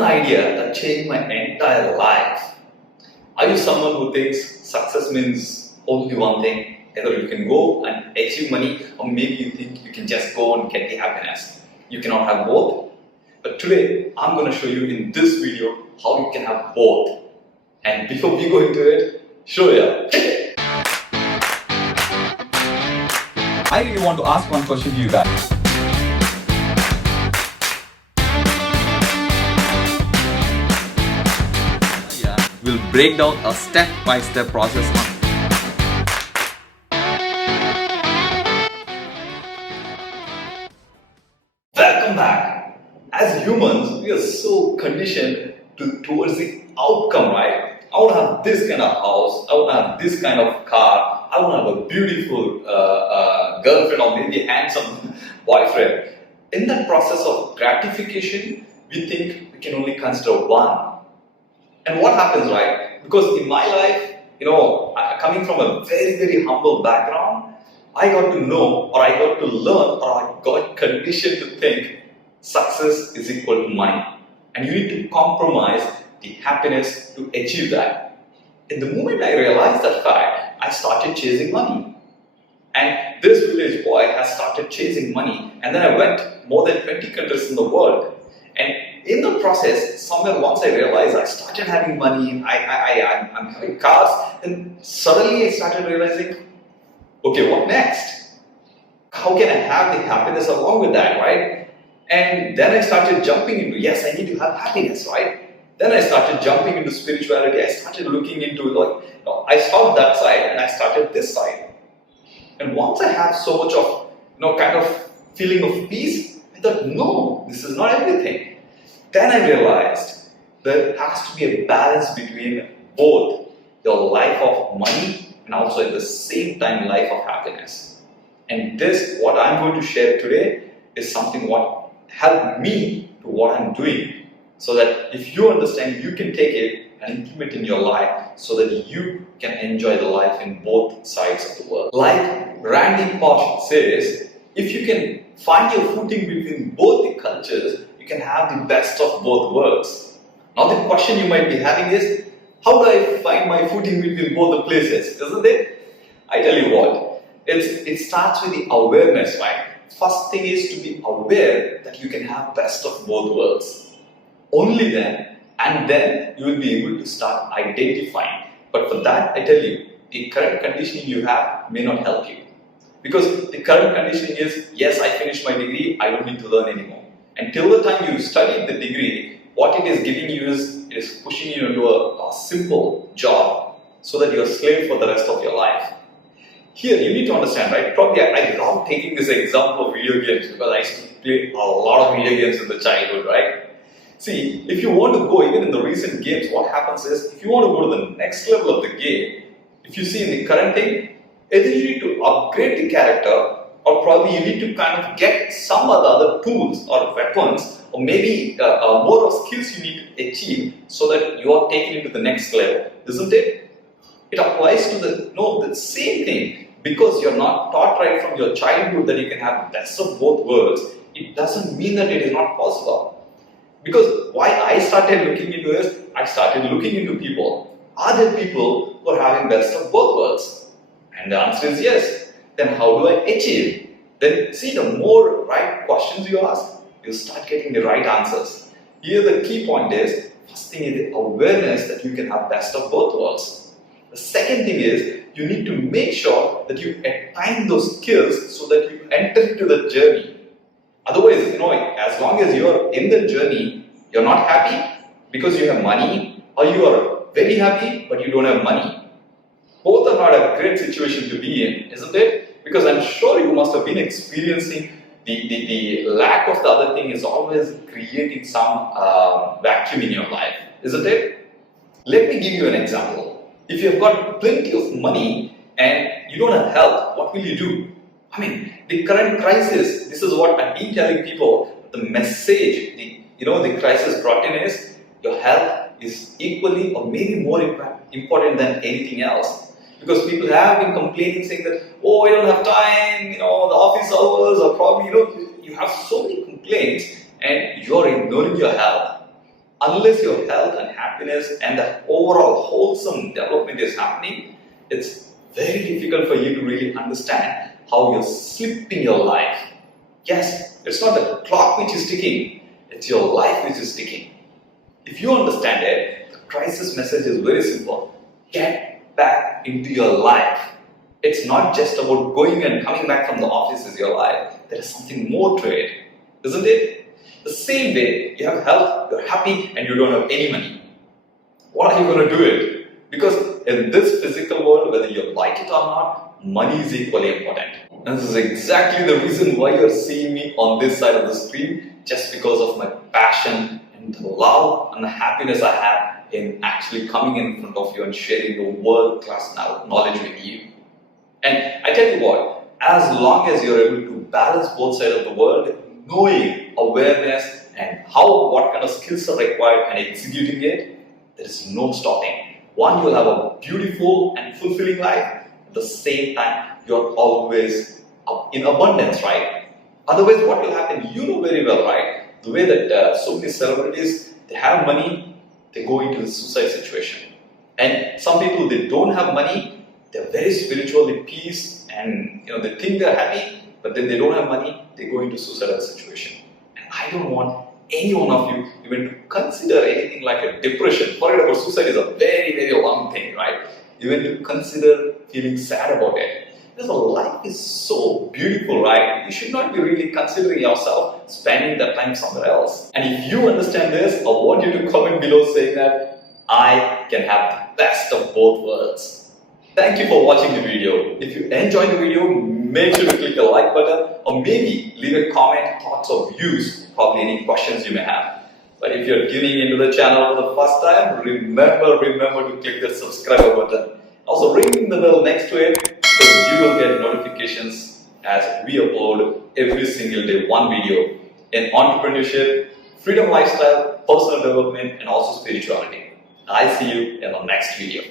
one idea that changed my entire life. Are you someone who thinks success means only one thing? Either you can go and achieve money, or maybe you think you can just go and get the happiness. You cannot have both. But today, I'm going to show you in this video how you can have both. And before we go into it, show ya. I really want to ask one question to you guys. We'll break down a step-by-step process on Welcome back. As humans, we are so conditioned towards the outcome, right? I want to have this kind of house, I want to have this kind of car, I want to have a beautiful girlfriend or maybe a handsome boyfriend. In that process of gratification, we think we can only consider one. And what happens, right? Because in my life, coming from a very, very humble background, I got to know, or I got to learn, or I got conditioned to think success is equal to money. And you need to compromise the happiness to achieve that. In the moment I realized that fact, I started chasing money. And this village boy has started chasing money. And then I went more than 20 countries in the world. And in the process, somewhere once I realized I started having money, I'm having cars, and suddenly I started realizing, okay, what next? How can I have the happiness along with that, right? And then I started jumping into, yes, I need to have happiness, right? Then I started jumping into spirituality. I started looking into I stopped that side and I started this side. And once I have so much of, kind of feeling of peace, I thought, no, this is not everything. Then I realized there has to be a balance between both your life of money and also at the same time life of happiness. And this, what I'm going to share today, is something what helped me to what I'm doing. So that if you understand, you can take it and implement in your life so that you can enjoy the life in both sides of the world. Like Randy Pausch says, if you can find your footing between both the cultures, you can have the best of both worlds. Now the question you might be having is, how do I find my footing between both the places, isn't it? I tell you what, it starts with the awareness, right? First thing is to be aware that you can have best of both worlds. Only then, and then you will be able to start identifying. But for that, I tell you, the current conditioning you have may not help you. Because the current conditioning is, yes, I finished my degree, I don't need to learn anymore. Until the time you studied the degree, what it is giving you is pushing you into a simple job so that you're a slave for the rest of your life. Here, you need to understand, right? Probably I love taking this example of video games because I used to play a lot of video games in the childhood, right? See, if you want to go, even in the recent games, what happens is, if you want to go to the next level of the game, if you see in the current thing, either you need to upgrade the character, or probably you need to kind of get some of the other tools or weapons, or maybe more of skills you need to achieve so that you are taken into the next level, isn't it? It applies to the same thing. Because you're not taught right from your childhood that you can have best of both worlds, it doesn't mean that it is not possible. Because why I started looking into this, I started looking into people. Are there people who are having best of both worlds? And the answer is yes. Then how do I achieve? Then see, the more right questions you ask, you start getting the right answers. Here the key point is, first thing is the awareness that you can have best of both worlds. The second thing is, you need to make sure that you attain those skills so that you enter into the journey. Otherwise, as long as you're in the journey, you're not happy because you have money, or you are very happy but you don't have money. Both are not a great situation to be in, isn't it? Because I'm sure you must have been experiencing the lack of the other thing is always creating some vacuum in your life, isn't it? Let me give you an example. If you've got plenty of money and you don't have health, what will you do? I mean, the current crisis, this is what I've been telling people, the message, the crisis brought in is, your health is equally or maybe more important than anything else. Because people have been complaining saying that, oh, I don't have time, the office hours, or probably, you have so many complaints and you're ignoring your health. unless your health and happiness and the overall wholesome development is happening, it's very difficult for you to really understand how you're slipping your life. Yes, it's not the clock which is ticking, it's your life which is ticking. If you understand it, the crisis message is very simple. Get back into your life. It's not just about going and coming back from the office is your life. There is something more to it, isn't it? The same way you have health, you're happy, and you don't have any money. What are you going to do it? Because in this physical world, whether you like it or not, money is equally important. And this is exactly the reason why you're seeing me on this side of the screen, just because of my passion and the love and the happiness I have in actually coming in front of you and sharing the world-class knowledge with you. And I tell you what, as long as you're able to balance both sides of the world, knowing awareness and what kind of skills are required and executing it, there is no stopping. One, you'll have a beautiful and fulfilling life. At the same time, you're always in abundance, right? Otherwise, what will happen? You know very well, right? The way that so many celebrities, they have money, they go into the suicide situation. And some people, they don't have money, they're very spiritually peace, and they think they're happy, but then they don't have money, they go into suicidal situation. And I don't want any one of you even to consider anything like a depression. Forget about suicide is a very, very long thing, right? Even to consider feeling sad about it. Because life is so beautiful, right? You should not be really considering yourself spending that time somewhere else. And if you understand this, I want you to comment below saying that I can have the best of both worlds. Thank you for watching the video. If you enjoyed the video, make sure to click the like button or maybe leave a comment, thoughts or views, probably any questions you may have. But if you're tuning into the channel for the first time, remember to click the subscribe button. Also ring the bell next to it so you will get notifications as we upload every single day one video in entrepreneurship, freedom lifestyle, personal development and also spirituality. I'll see you in the next video.